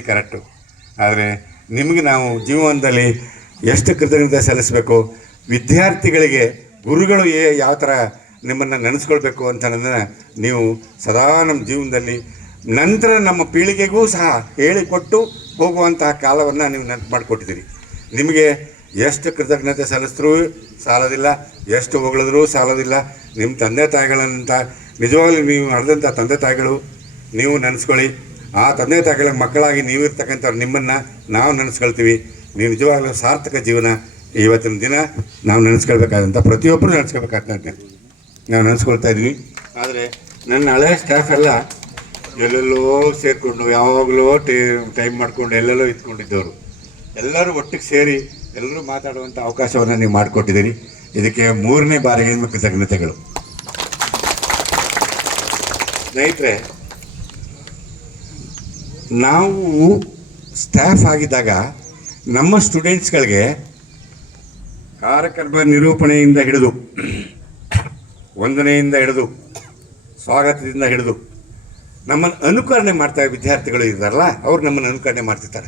Correct. ಆದರೆ ನಿಮಗೆ ನಾವು ಜೀವನದಲ್ಲಿ ಎಷ್ಟು ಕೃತಜ್ಞತೆ ಸಲ್ಲಿಸಬೇಕು, ವಿದ್ಯಾರ್ಥಿಗಳಿಗೆ ಗುರುಗಳು ಯಾವ ಥರ ನಿಮ್ಮನ್ನು ನೆನೆಸ್ಕೊಳ್ಬೇಕು ಅಂತ ಅನ್ನೋದನ್ನು ನೀವು ಸದಾ ನಮ್ಮ ಜೀವನದಲ್ಲಿ ನಂತರ ನಮ್ಮ ಪೀಳಿಗೆಗೂ ಸಹ ಹೇಳಿಕೊಟ್ಟು ಹೋಗುವಂತಹ ಕಾಲವನ್ನು ನೀವು ನೆನಪು ಮಾಡಿಕೊಟ್ಟಿದ್ದೀರಿ. ನಿಮಗೆ ಎಷ್ಟು ಕೃತಜ್ಞತೆ ಸಲ್ಲಿಸಿದ್ರೂ ಸಾಲೋದಿಲ್ಲ, ಎಷ್ಟು ಹೊಗಳಿದ್ರೂ ಸಾಲೋದಿಲ್ಲ. ನಿಮ್ಮ ತಂದೆ ತಾಯಿಗಳಂತ ನಿಜವಾಗ್ಲೂ ನೀವು ಹಡೆದಂಥ ತಂದೆ ತಾಯಿಗಳು ನೀವು ನೆನೆಸ್ಕೊಳ್ಳಿ. ಆ ತಂದೆ ತಾಯಿಗಳ ಮಕ್ಕಳಾಗಿ ನೀವಿರ್ತಕ್ಕಂಥವ್ರು ನಿಮ್ಮನ್ನು ನಾವು ನೆನೆಸ್ಕೊಳ್ತೀವಿ. ನೀವು ನಿಜವಾಗ್ಲೂ ಸಾರ್ಥಕ ಜೀವನ ಇವತ್ತಿನ ದಿನ ನಾವು ನೆನೆಸ್ಕೊಳ್ಬೇಕಾದಂಥ ಪ್ರತಿಯೊಬ್ಬರು ನೆನೆಸ್ಕೊಳ್ಬೇಕಾಗ್ತದೆ. ನಾವು ನೆನೆಸ್ಕೊಳ್ತಾ ಇದ್ವಿ. ಆದರೆ ನನ್ನ ಹಳೆಯ ಸ್ಟಾಫ್ ಎಲ್ಲ ಎಲ್ಲೆಲ್ಲೋ ಸೇರಿಕೊಂಡು ಯಾವಾಗಲೂ ಟೈಮ್ ಮಾಡಿಕೊಂಡು ಎಲ್ಲೆಲ್ಲೋ ಇದ್ಕೊಂಡಿದ್ದವರು ಎಲ್ಲರೂ ಒಟ್ಟಿಗೆ ಸೇರಿ ಎಲ್ಲರೂ ಮಾತಾಡುವಂಥ ಅವಕಾಶವನ್ನು ನೀವು ಮಾಡಿಕೊಟ್ಟಿದ್ದೀರಿ. ಇದಕ್ಕೆ 3ನೇ ಬಾರಿಗೆ ಕೃತಜ್ಞತೆಗಳು. ಸ್ನೇಹಿತರೆ, ನಾವು ಸ್ಟಾಫ್ ಆಗಿದ್ದಾಗ ನಮ್ಮ ಸ್ಟೂಡೆಂಟ್ಸ್ಗಳಿಗೆ ಕಾರ್ಯಕ್ರಮ ನಿರೂಪಣೆಯಿಂದ ಹಿಡಿದು ವಂದನೆಯಿಂದ ಹಿಡಿದು ಸ್ವಾಗತದಿಂದ ಹಿಡಿದು ನಮ್ಮನ್ನು ಅನುಕರಣೆ ಮಾಡ್ತಾರೆ. ವಿದ್ಯಾರ್ಥಿಗಳು ಇದ್ದಾರಲ್ಲ, ಅವ್ರು ನಮ್ಮನ್ನು ಅನುಕರಣೆ ಮಾಡ್ತಿರ್ತಾರೆ.